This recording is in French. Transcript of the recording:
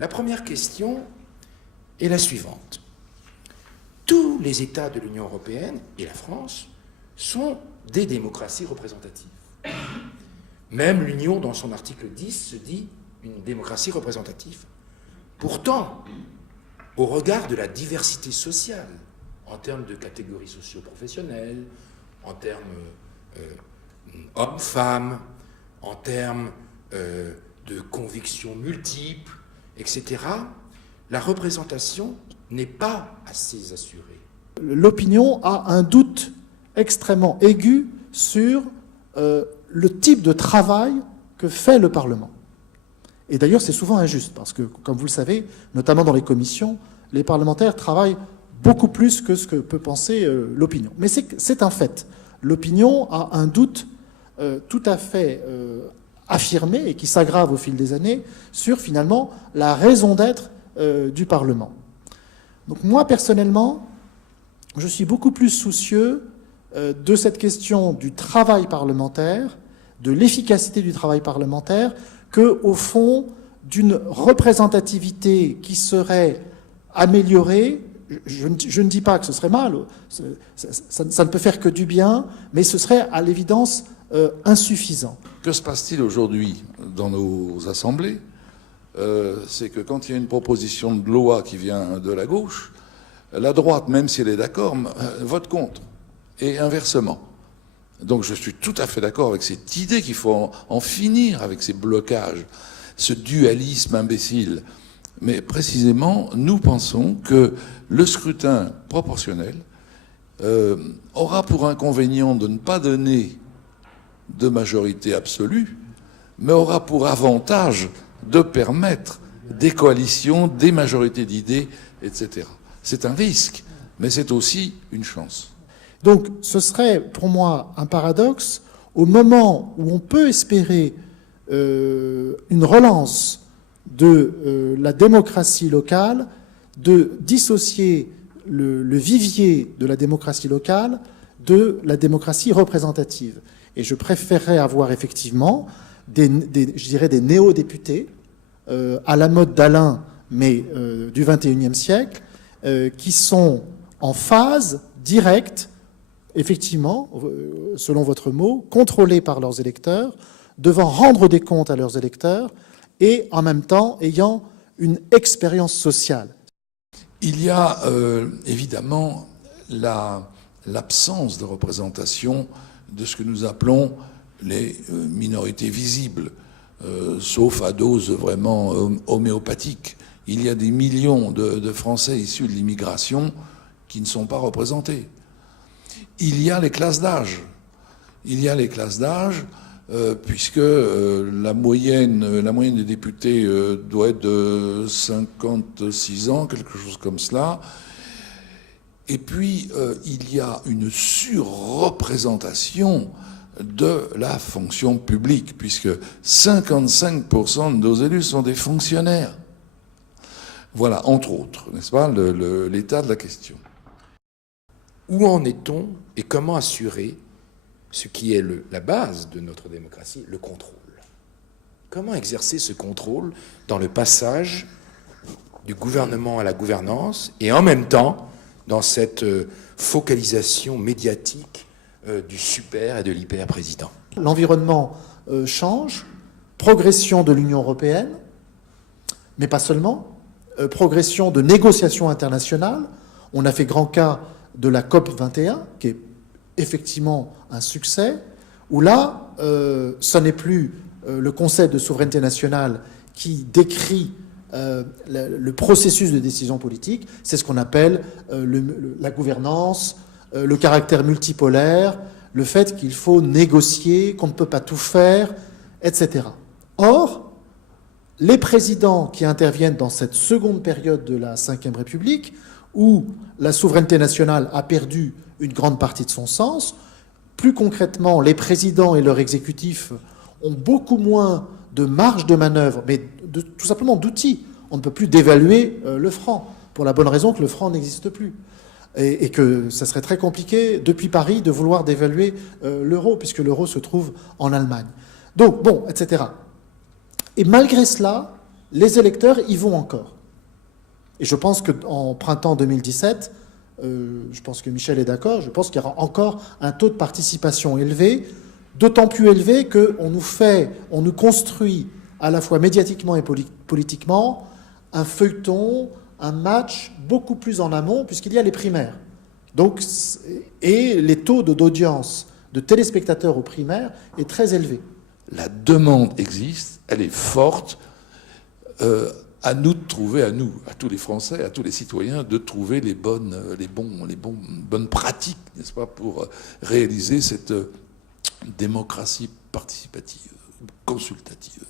La première question est la suivante. Tous les États de l'Union européenne, et la France, sont des démocraties représentatives. Même l'Union, dans son article 10, se dit une démocratie représentative. Pourtant, au regard de la diversité sociale, en termes de catégories socio-professionnelles, en termes hommes-femmes, en termes de convictions multiples, etc., la représentation n'est pas assez assurée. L'opinion a un doute extrêmement aigu sur le type de travail que fait le Parlement. Et d'ailleurs, c'est souvent injuste, parce que, comme vous le savez, notamment dans les commissions, les parlementaires travaillent beaucoup plus que ce que peut penser l'opinion. Mais c'est un fait. L'opinion a un doute tout à fait affirmé, et qui s'aggrave au fil des années, sur finalement la raison d'être du Parlement. Donc moi, personnellement, je suis beaucoup plus soucieux de cette question du travail parlementaire, de l'efficacité du travail parlementaire, qu'au fond d'une représentativité qui serait améliorée. Je ne dis pas que ce serait mal, ça ne peut faire que du bien, mais ce serait à l'évidence insuffisant. Que se passe-t-il aujourd'hui dans nos assemblées? C'est que quand il y a une proposition de loi qui vient de la gauche, la droite, même si elle est d'accord, vote contre, et inversement. Donc je suis tout à fait d'accord avec cette idée qu'il faut en finir avec ces blocages, ce dualisme imbécile. Mais précisément, nous pensons que le scrutin proportionnel aura pour inconvénient de ne pas donner de majorité absolue, mais aura pour avantage de permettre des coalitions, des majorités d'idées, etc. C'est un risque, mais c'est aussi une chance. Donc ce serait pour moi un paradoxe au moment où on peut espérer une relance de la démocratie locale, de dissocier le vivier de la démocratie locale de la démocratie représentative. Et je préférerais avoir effectivement je dirais des néo-députés à la mode d'Alain, mais du XXIe siècle, qui sont en phase directe, effectivement, selon votre mot, contrôlés par leurs électeurs, devant rendre des comptes à leurs électeurs et en même temps ayant une expérience sociale. Il y a évidemment l'absence de représentation de ce que nous appelons les minorités visibles, sauf à dose vraiment homéopathique. Il y a des millions de Français issus de l'immigration qui ne sont pas représentés. Il y a les classes d'âge. Il y a les classes d'âge, puisque la moyenne des députés doit être de 56 ans, quelque chose comme cela. Et puis, il y a une surreprésentation de la fonction publique, puisque 55% de nos élus sont des fonctionnaires. Voilà, entre autres, n'est-ce pas, l'état de la question. Où en est-on et comment assurer ce qui est la base de notre démocratie, le contrôle? Comment exercer ce contrôle dans le passage du gouvernement à la gouvernance et en même temps dans cette focalisation médiatique du super et de l'hyper président? L'environnement change, progression de l'Union européenne, mais pas seulement, progression de négociations internationales. On a fait grand cas de la COP 21, qui est effectivement un succès, où là, ce n'est plus le concept de souveraineté nationale qui décrit le processus de décision politique, c'est ce qu'on appelle la gouvernance, le caractère multipolaire, le fait qu'il faut négocier, qu'on ne peut pas tout faire, etc. Or, les présidents qui interviennent dans cette seconde période de la Ve République, où la souveraineté nationale a perdu une grande partie de son sens, plus concrètement, les présidents et leur exécutif ont beaucoup moins de marge de manœuvre, mais tout simplement d'outils. On ne peut plus dévaluer le franc, pour la bonne raison que le franc n'existe plus. Et que ça serait très compliqué, depuis Paris, de vouloir dévaluer l'euro, puisque l'euro se trouve en Allemagne. Donc, bon, etc. Et malgré cela, les électeurs y vont encore. Et je pense qu'en printemps 2017, je pense que Michel est d'accord, je pense qu'il y aura encore un taux de participation élevé, d'autant plus élevé qu'on nous construit à la fois médiatiquement et politiquement un feuilleton, un match beaucoup plus en amont, puisqu'il y a les primaires. Donc, et les taux d'audience de téléspectateurs aux primaires est très élevé. La demande existe, elle est forte. À nous de trouver, à tous les Français, à tous les citoyens, de trouver les bonnes pratiques, n'est-ce pas, pour réaliser cette démocratie participative, consultative.